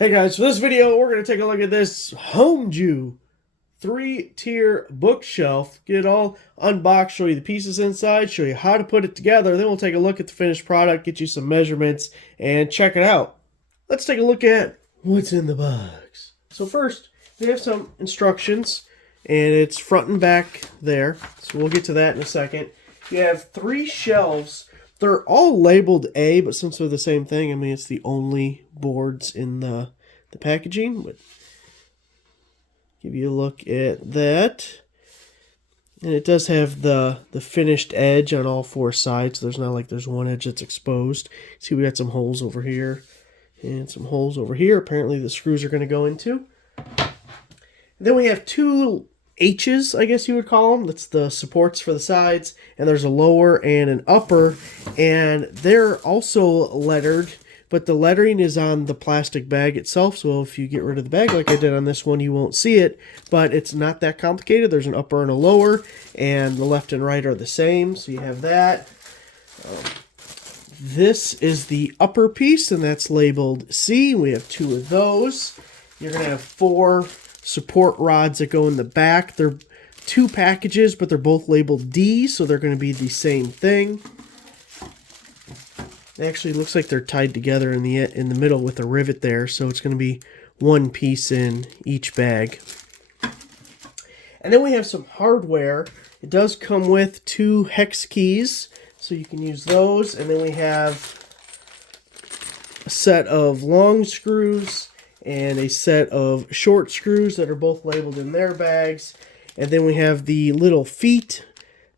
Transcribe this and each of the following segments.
Hey guys, for this video, we're going to take a look at this Homeju 3-tier bookshelf. Get it all unboxed, show you the pieces inside, show you how to put it together. Then we'll take a look at the finished product, get you some measurements, and check it out. Let's take a look at what's in the box. So first, we have some instructions, and it's front and back there. So we'll get to that in a second. You have 3 shelves. They're all labeled A, but since they're the same thing, I mean, it's the only boards in the packaging. But give you a look at that. And it does have the finished edge on all 4 sides. So there's not like there's one edge that's exposed. See, we got some holes over here and some holes over here. Apparently the screws are going to go into. And then we have 2 H's, I guess you would call them. That's the supports for the sides, and there's a lower and an upper, and they're also lettered, but the lettering is on the plastic bag itself, so if you get rid of the bag like I did on this one, you won't see it, but it's not that complicated. There's an upper and a lower, and the left and right are the same, so you have that. This is the upper piece, and that's labeled C. We have 2 of those. You're going to have 4 support rods that go in the back. They're 2 packages, but they're both labeled D, so they're going to be the same thing. It actually looks like they're tied together in the middle with a rivet there, so it's going to be 1 piece in each bag. And then we have some hardware. It does come with 2 hex keys, so you can use those. And then we have a set of long screws and a set of short screws that are both labeled in their bags. And then we have the little feet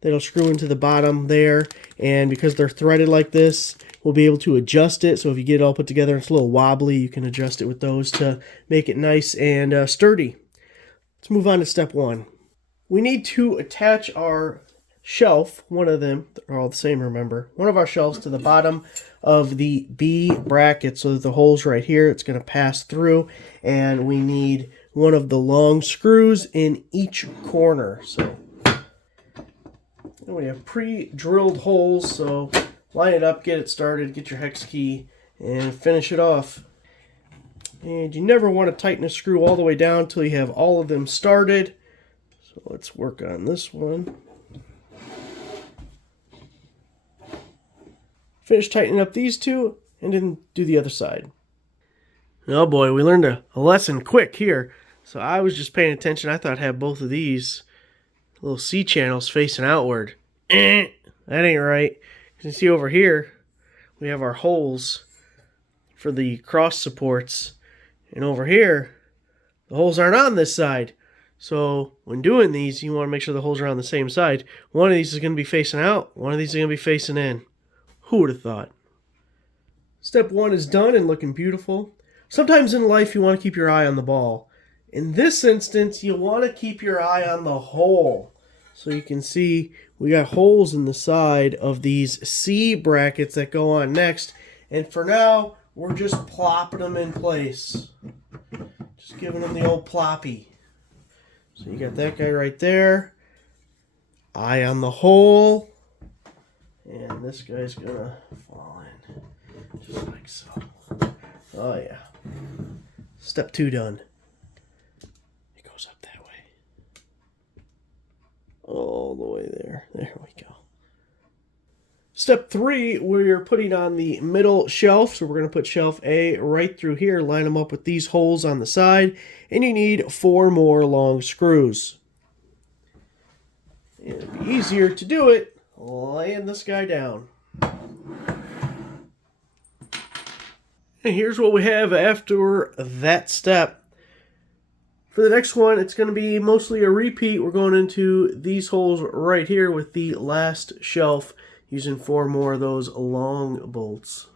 that'll screw into the bottom there, and because they're threaded like this, we'll be able to adjust it. So if you get it all put together and it's a little wobbly, you can adjust it with those to make it nice and sturdy. Let's move on to step 1. We need to attach our shelf, one of them, they're all the same, remember, one of our shelves to the bottom of the B bracket so that the hole's right here. It's going to pass through, and we need one of the long screws in each corner. So we have pre-drilled holes, so line it up, get it started, get your hex key, and finish it off. And you never want to tighten a screw all the way down until you have all of them started. So let's work on this one. Finish tightening up these 2, and then do the other side. Oh boy, we learned a lesson quick here. So I was just paying attention. I thought I'd have both of these little C channels facing outward. That ain't right. You can see over here, we have our holes for the cross supports. And over here, the holes aren't on this side. So when doing these, you want to make sure the holes are on the same side. One of these is going to be facing out. One of these is going to be facing in. Who would have thought? Step 1 is done and looking beautiful. Sometimes in life you want to keep your eye on the ball. In this instance, you want to keep your eye on the hole. So you can see we got holes in the side of these C brackets that go on next. And for now, we're just plopping them in place. Just giving them the old ploppy. So you got that guy right there. Eye on the hole. And this guy's gonna fall in, just like so. Oh yeah. Step 2 done. It goes up that way. All the way there. There we go. Step 3, we're putting on the middle shelf. So we're gonna put shelf A right through here, line them up with these holes on the side, and you need 4 more long screws. It'll be easier to do it laying this guy down. And here's what we have after that step. For the next one, it's going to be mostly a repeat. We're going into these holes right here with the last shelf, using 4 more of those long bolts.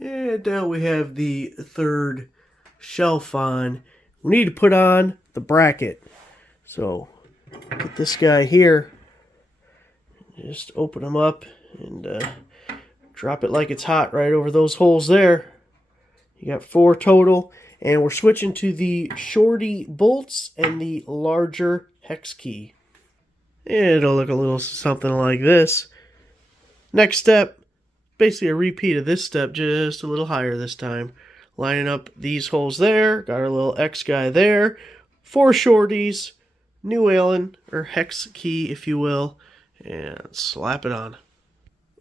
And now we have the 3rd shelf on. We need to put on the bracket. So put this guy here. Just open them up and drop it like it's hot right over those holes there. You got 4 total, and we're switching to the shorty bolts and the larger hex key. It'll look a little something like this. Next step, basically a repeat of this step, just a little higher this time. Lining up these holes there. Got our little X guy there. 4 shorties. New Allen, or hex key, if you will. And slap it on.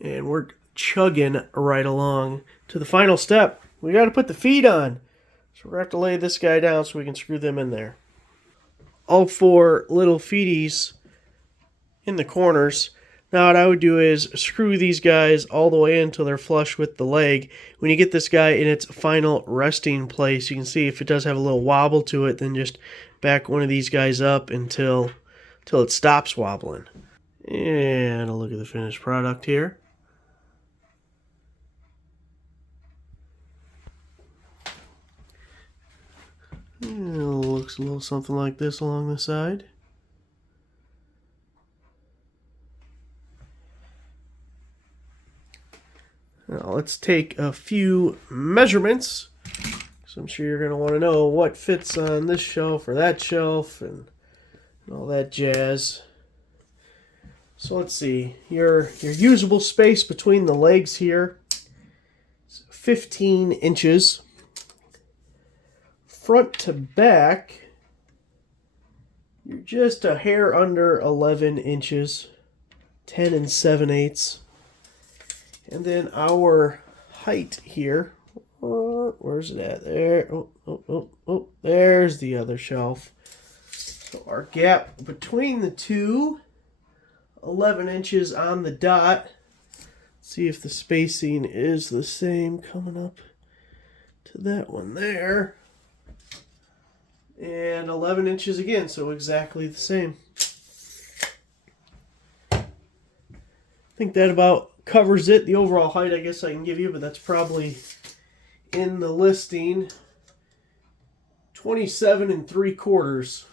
And we're chugging right along to the final step. We got to put the feet on. So we're going to have to lay this guy down so we can screw them in there. All 4 little feeties in the corners. Now what I would do is screw these guys all the way until they're flush with the leg. When you get this guy in its final resting place, you can see if it does have a little wobble to it, then just back one of these guys up until it stops wobbling. And a look at the finished product here. And it looks a little something like this along the side. Now let's take a few measurements. So I'm sure you're going to want to know what fits on this shelf or that shelf and all that jazz. So let's see. Your usable space between the legs here is 15 inches. Front to back, you're just a hair under 11 inches. 10 7/8. And then our height here, where's it at? There. Oh, there's the other shelf. So our gap between the two, 11 inches on the dot. See if the spacing is the same coming up to that one there. And 11 inches again, so exactly the same. I think that about covers it. The overall height I guess I can give you, but that's probably in the listing. 27 3/4.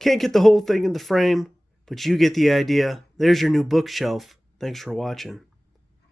Can't get the whole thing in the frame, but you get the idea. There's your new bookshelf. Thanks for watching.